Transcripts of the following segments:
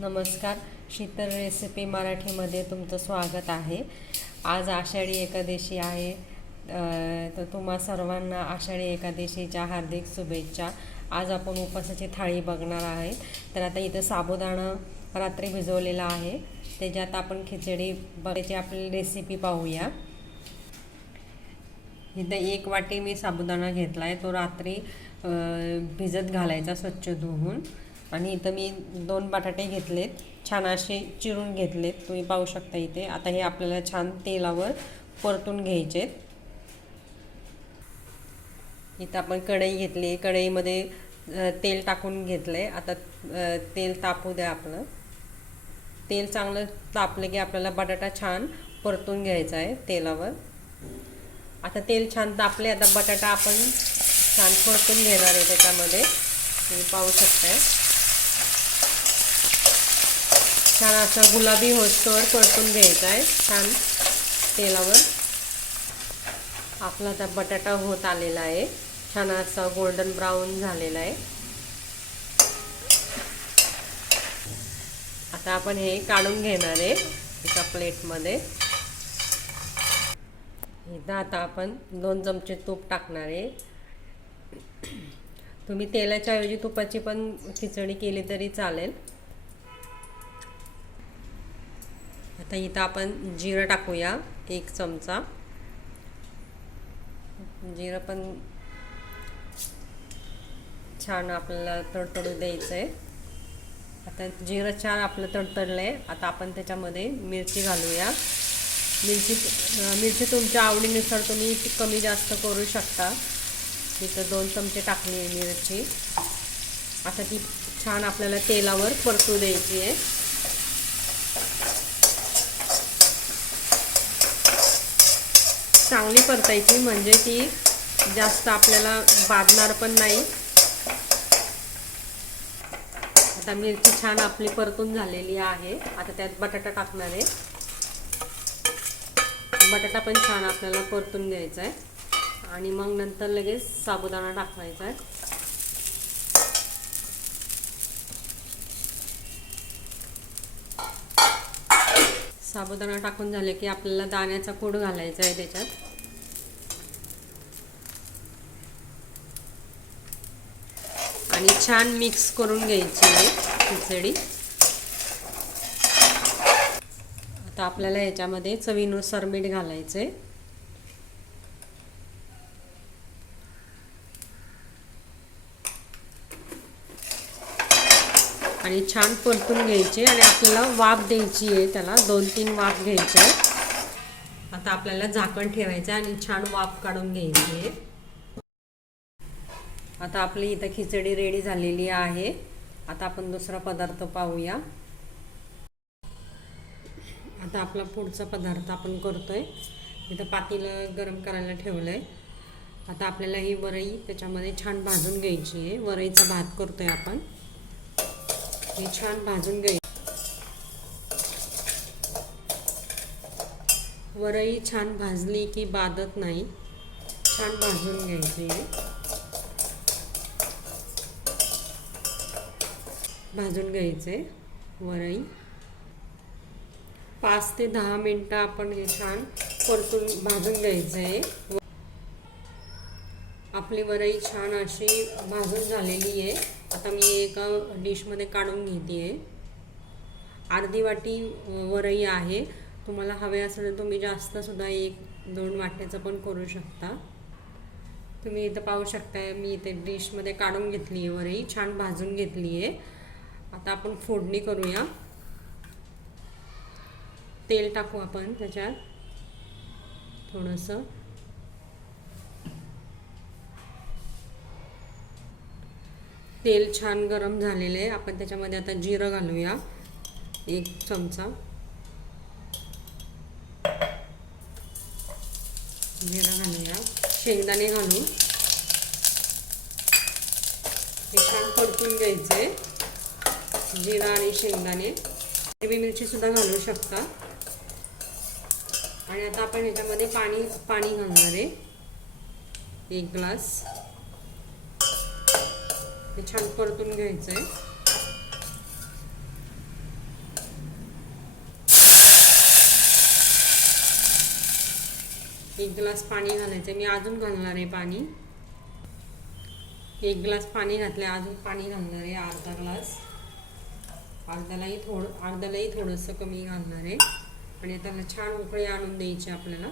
नमस्कार. शीतल रेसिपी मराठीमध्ये तुमचं स्वागत आहे. आज आषाढी एकादशी आहे. तर तुम्हा सर्वांना आषाढी एकादशीच्या हार्दिक शुभेच्छा. आज आपण उपासाची थाळी बघणार आहे तर आता इथं साबुदाणा रात्री भिजवलेला आहे. त्याच्यात आपण खिचडी बघायची आपली रेसिपी पाहूया. इथं एक वाटी मी साबुदाणा घेतला आहे तो रात्री भिजत घालायचा स्वच्छ धुवून. आणि इथं मी दोन बटाटे घेतलेत. छान असे चिरून घेतलेत. तुम्ही पाहू शकता इथे. आता हे आपल्याला छान तेलावर परतून घ्यायचेत इथं आपण कढई घेतली. कढईमध्ये तेल टाकून घेतलं आहे आता तेल तापू द्या आपलं. तेल चांगलं तापलं की आपल्याला बटाटा छान परतून घ्यायचा आहे तेलावर. आता तेल छान तापले आता बटाटा आपण छान परतून घेणार आहे त्याच्यामध्ये. तुम्ही पाहू शकताय. छान असा गुलाबी होस्तोवर परतून घ्यायचा आहे. छान तेलावर. आपला आता बटाटा होत आलेला आहे. छान असा गोल्डन ब्राऊन झालेला आहे. आता आपण हे काढून घेणार आहे एका प्लेटमध्ये. इथं आता आपण दोन चमचे तूप टाकणार आहे. तुम्ही तेलाच्या ऐवजी तुपाची पण खिचडी केली तरी चालेल. आता इथं आपण जिरं टाकूया एक चमचा. जिरं पण छान आपल्याला तडतडू द्यायचं आहे आता जिरं छान आपलं तडतडलं आहे आता आपण त्याच्यामध्ये मिरची घालूया. मिरची मिरची तुमच्या आवडीनुसार तुम्ही कमी जास्त करू शकता. तिथं दोन चमचे टाकली आहे मिरची. आता ती छान आपल्याला तेलावर परतू द्यायची आहे. चांगली परतायची म्हणजे ती जास्त आपल्याला बाधणार पण नाही. आता मिरची छान आपली परतून झालेली आहे. आता त्यात बटाटा टाकणार आहे. बटाटा पण छान आपल्याला परतून घ्यायचा आहे. आणि मग नंतर लगेच साबुदाणा टाकायचा आहे. साबुदाणा टाकून झाले की आपल्याला दाण्याचा कूड घालायचा आहे त्याच्यात. आणि छान मिक्स करून घ्यायची आहे खिचडी. आता आपल्याला याच्यामध्ये चवीनुसार मीठ घालायचं आहे आणि छान परतून घ्यायचे आणि आपल्याला वाफ द्यायची आहे त्याला दोन तीन वाफ घ्यायचे आहे आता आपल्याला झाकण ठेवायचं आहे आणि छान वाफ काढून घ्यायची आहे. आता आपली इथं खिचडी रेडी झालेली आहे. आता आपण दुसरा पदार्थ पाहूया. आता आपला पुढचा पदार्थ आपण करतोय. इथं पातीलं गरम करायला ठेवलं आहे आता आपल्याला ही वरई त्याच्यामध्ये छान भाजून घ्यायची आहे. वरईचा भात करतोय आपण. मी छान भाजून घेईन वरई छान भाजली की बाधत नाही. छान भाजून घ्यायची. भाजून घ्यायचे वरई पाच ते दहा मिनटं आपण हे छान परतून भाजून घ्यायचं. आहे आपली वरई छान अशी भाजून झालेली आहे. आता मी एका डिशमध्ये काढून घेते. आहे अर्धी वाटी वरई आहे. तुम्हाला हवे असेल तर तुम्ही जास्तसुद्धा एक दोन वाट्याचं पण करू शकता. तुम्ही इथं पाहू शकताय मी इथे डिशमध्ये काढून घेतली आहे वरई छान भाजून घेतली आहे. आता आपण फोडणी करूया. तेल टाकू आपण त्याच्यात. थोडंसं. तेल छान गरम झालेलं आहे. आपण त्याच्यामध्ये आता जिरं घालूया. एक चमचा. जिरं घालूया. शेंगदाणे घालू हे छान परतून घ्यायचे जिरा आणि शेंगदाणे. हिरवी मिरची सुद्धा घालू शकता. आणि आता आपण ह्याच्यामध्ये पाणी पाणी घालणार आहे. एक ग्लास. हे छान परतून घ्यायचं आहे एक ग्लास पाणी घालायचं. मी अजून घालणार आहे पाणी. एक ग्लास पाणी घातलं अजून पाणी घालणार आहे अर्धा ग्लास. अर्ध्यालाही थोडं अर्ध्यालाही थोडंसं कमी घालणार आहे. आणि त्याला छान उकळी आणून द्यायची आपल्याला.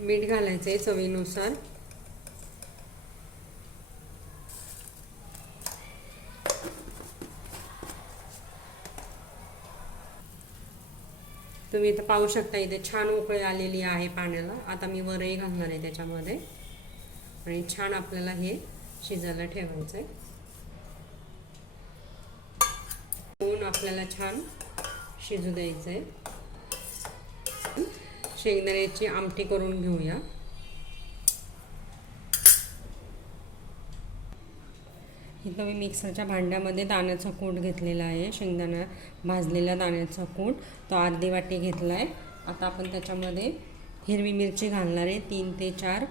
मीठ घालायचं आहे चवीनुसार. तुम्ही इथं पाहू शकता इथे छान उकळी आलेली आहे पाण्याला. आता मी वरही घालणार आहे त्याच्यामध्ये. आणि छान आपल्याला हे शिजायला ठेवायचं आहे ऊन आपल्याला छान शिजू द्यायचं आहे शेंगदाण्याची आमटी करून घेऊया. इथं मी मिक्सरच्या भांड्यामध्ये दाण्याचा कूट घेतलेला आहे. शेंगदाणा भाजलेला दाण्याचा कूट. तो अर्धी वाटी घेतला आहे आता आपण त्याच्यामध्ये हिरवी मिरची घालणार आहे. तीन ते चार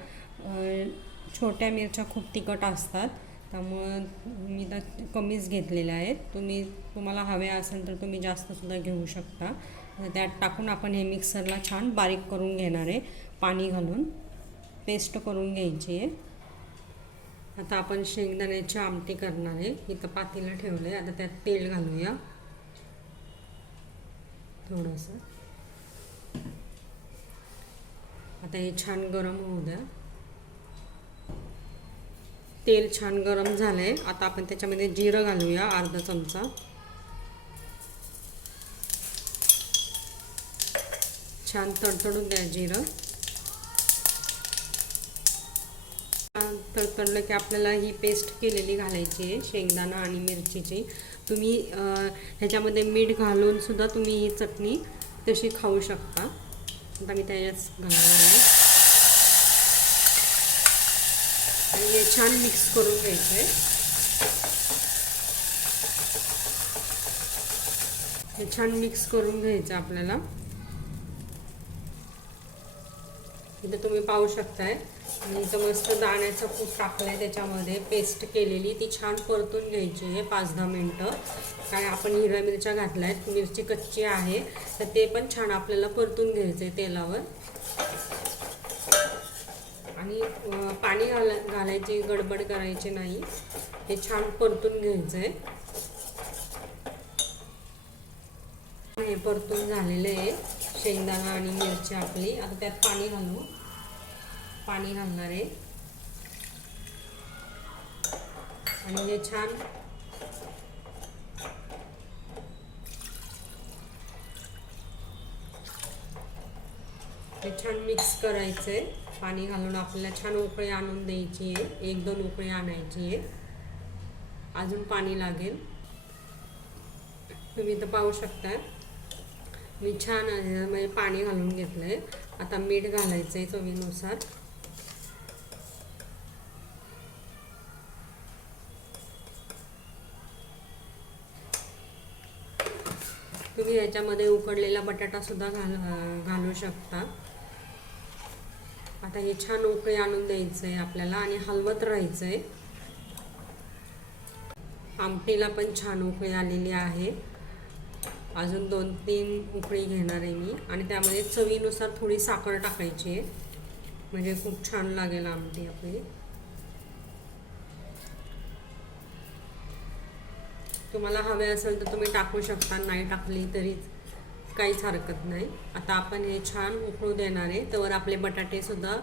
छोट्या मिरच्या खूप तिखट असतात. त्यामुळं मी त्या कमीच घेतलेल्या आहेत. तुम्ही तुम्हाला हवे असेल तर तुम्ही जास्तसुद्धा घेऊ शकता. त्यात टाकून आपण हे मिक्सरला छान बारीक करून घेणार आहे. पाणी घालून. पेस्ट करून घ्यायची आहे. आता आपण शेंगदाण्याची आमटी करणार आहे. इथं पातीला ठेवलं आहे आता त्यात तेल घालूया. थोडंसं. आता हे छान गरम होऊ द्या. तेल छान गरम झालं आहे आता आपण त्याच्यामध्ये जिरं घालूया अर्धा चमचा. छान तडतडून द्या जिरं. तडतडलं की आपल्याला ही पेस्ट केलेली घालायची आहे शेंगदाणा आणि मिरचीची. तुम्ही ह्याच्यामध्ये मीठ घालून सुद्धा तुम्ही ही चटणी तशी खाऊ शकता. आता मी त्याच्यात घालणार आहे. आणि हे छान मिक्स करून घ्यायचं आहे हे छान मिक्स करून घ्यायचं आपल्याला. इथे तुम्ही पाहू शकताय. आणि इथं मस्त दाण्याचा कूट टाकलाय त्याच्यामध्ये. पेस्ट केलेली. ती छान परतून घ्यायची आहे. पाच दहा मिनटं. काय आपण हिरव्या मिरच्या घातल्या आहेत मिरची कच्ची आहे. तर ते पण छान आपल्याला परतून घ्यायचं आहे तेलावर. आणि पाणी घाला घालायची गडबड करायची नाही. हे छान परतून घ्यायचं आहे हे परतून झालेलं आहे. शेंगदाणा आणि मिरची आपली. आता त्यात पाणी घालू. पाणी घालणार आहे. आणि हे छान. हे छान मिक्स करायचं आहे पाणी घालून आपल्याला छान उकळी आणून द्यायची आहे. एक दोन उकळी आणायची आहे अजून पाणी लागेल. तुम्ही तर पाहू शकता मी छान म्हणजे पाणी घालून घेतलं आहे आता मीठ घालायचं आहे चवीनुसार. तुम्ही याच्यामध्ये उकडलेला बटाटा सुद्धा घाल घालू शकता. आता हे छान उकळी आणून द्यायचं आहे आपल्याला आणि हलवत राहायचं आहे आमटीला पण छान उकळी आलेली आहे. अजून दोन तीन उकळी घेणार आहे मी. आणि त्यामध्ये चवीनुसार थोडी साखर टाकायची आहे. म्हणजे खूप छान लागेल आमटी आपली. तुम्हाला हवे असेल तर तुम्ही टाकू शकता नाही टाकली तरी काहीच हरकत नाही. आता आपण हे छान उकळू देणार आहे. तर आपले बटाटेसुद्धा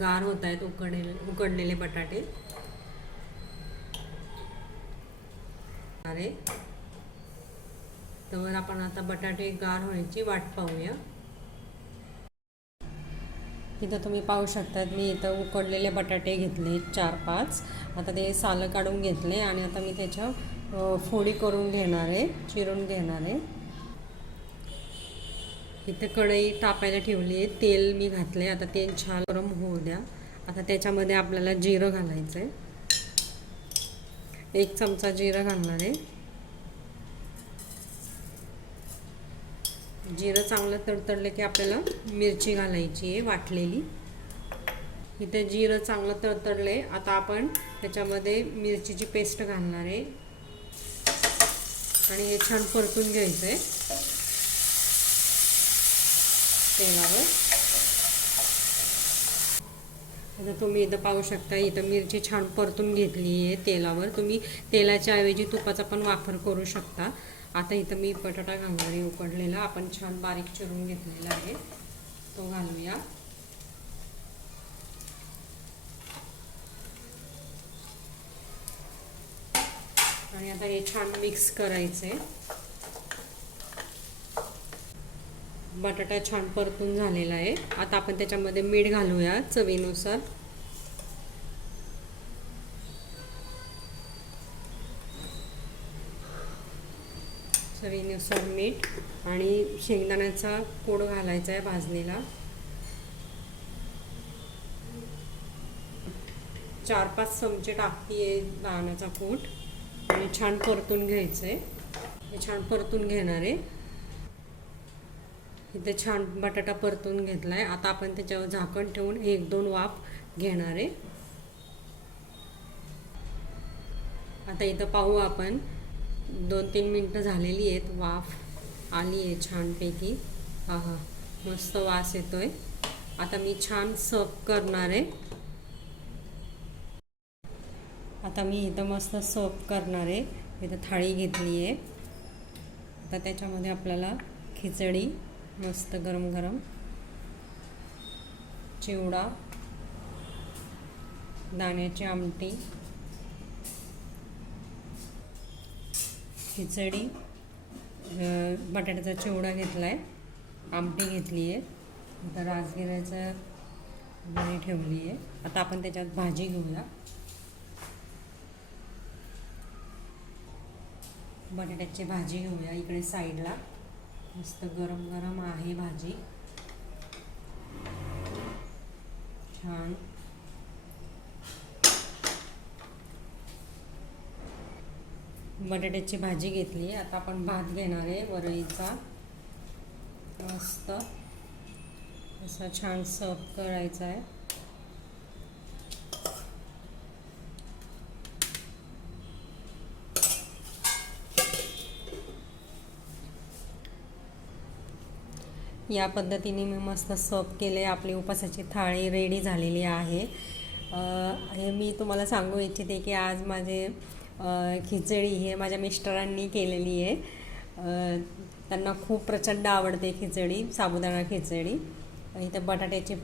गार होत आहेत उकडले उकडलेले बटाटे. अरे तर आपण आता बटाटे गार होण्याची वाट पाहूया. इथं तुम्ही पाहू शकतात मी इथं उकडलेले बटाटे घेतले चार पाच. आता ते सालं काढून घेतले आणि आता मी त्याच्या फोडी करून घेणार आहे चिरून घेणार आहे. इथं कढई तापायला ठेवली आहे. तेल मी घातले आता तेल छान गरम होऊ द्या. आता त्याच्यामध्ये आपल्याला जिरं घालायचं आहे एक चमचा जिरं घालणार आहे. जिरं चांगलं तडतडलं की आपल्याला मिरची घालायची आहे वाटलेली. इथे जिरं चांगलं तडतडलं आहे आता आपण त्याच्यामध्ये मिरचीची पेस्ट घालणार आहे. आणि हे छान परतून घ्यायचं आहे तेलावर आता तुम्ही इथं पाहू शकता इथं मिरची छान परतून घेतली आहे तेलावर. तुम्ही तेलाच्या ऐवजी तुपाचा पण वापर करू शकता. आता इथं मी बटाटा घालणार आहे उकडलेला आपण छान बारीक चिरून घेतलेला आहे. तो घालूया. आणि आता हे छान मिक्स करायचं आहे बटाटा छान परतून झालेला आहे. आता आपण त्याच्यामध्ये मीठ घालूया चवीनुसार. चवीनुसार मीठ आणि शेंगदाण्याचा कोड घालायचा आहे भाजणीला. चार पाच चमचे टाकतीये दाण्याचा कूट आणि छान परतून घ्यायचं आहे छान परतून घेणार आहे. इथे छान बटाटा परतून घेतला आहे आता आपण त्याच्यावर झाकण ठेवून एक दोन वाफ घेणार आहे. आता इथं पाहू आपण. दोन तीन मिनटं झालेली आहेत. वाफ आली आहे छानपैकी. हा हा मस्त वास आहे आता मी छान सर्व करणार आहे. आता मी इथं मस्त सर्व करणार आहे. इथं थाळी घेतली आहे. आता त्याच्यामध्ये आपल्याला खिचडी मस्त गरम गरम. चिवडा. दाण्याची आमटी. खिचडी. बटाट्याचा चिवडा घेतला आहे आमटी घेतली आहे आता राजगिऱ्याचं बरी ठेवली आहे आता आपण त्याच्यात भाजी घेऊया. बटाट्याची भाजी घेऊया इकडे साईडला. मस्त गरम गरम आहे भाजी. छान. बटाट्याची भाजी घेतली. आता आपण भात घेणार आहे वरईचा मस्त. असा छान सर्व करायचा आहे. या पद्धतीने मी मस्त सर्व केले. आपली उपासाची थाळी रेडी झालेली आहे. हे मी तुम्हाला सांगू इच्छिते की आज माझे खिचडी हे माझ्या मिस्टरांनी केलेली आहे. त्यांना खूप प्रचंड आवडते खिचडी साबुदाणा खिचडी. इथं बटाट्याची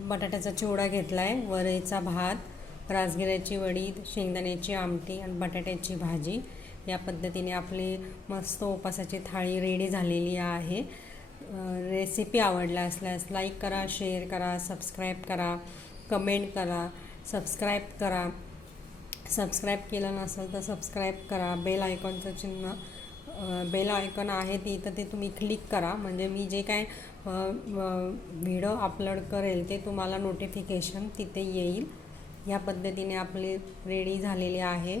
बटाट्याचा चिवडा घेतला आहे वरईचा भात राजगिऱ्याची वडी शेंगदाण्याची आमटी आणि बटाट्याची भाजी. या पद्धतीने आपली मस्त उपासाची थाळी रेडी झालेली आहे. रेसिपी आवडला असल्यास लाईक करा शेअर करा सबस्क्राईब करा कमेंट करा सबस्क्राईब करा. सबस्क्राईब केलं नसेल तर सबस्क्राईब करा. बेल आयकॉनचं चिन्ह बेल आयकॉन आहे तिथं ते तुम्ही क्लिक करा. म्हणजे मी जे काय व्हिडिओ अपलोड करेल ते तुम्हाला नोटिफिकेशन तिथे येईल. या पद्धतीने आपले रेडी झालेले आहे.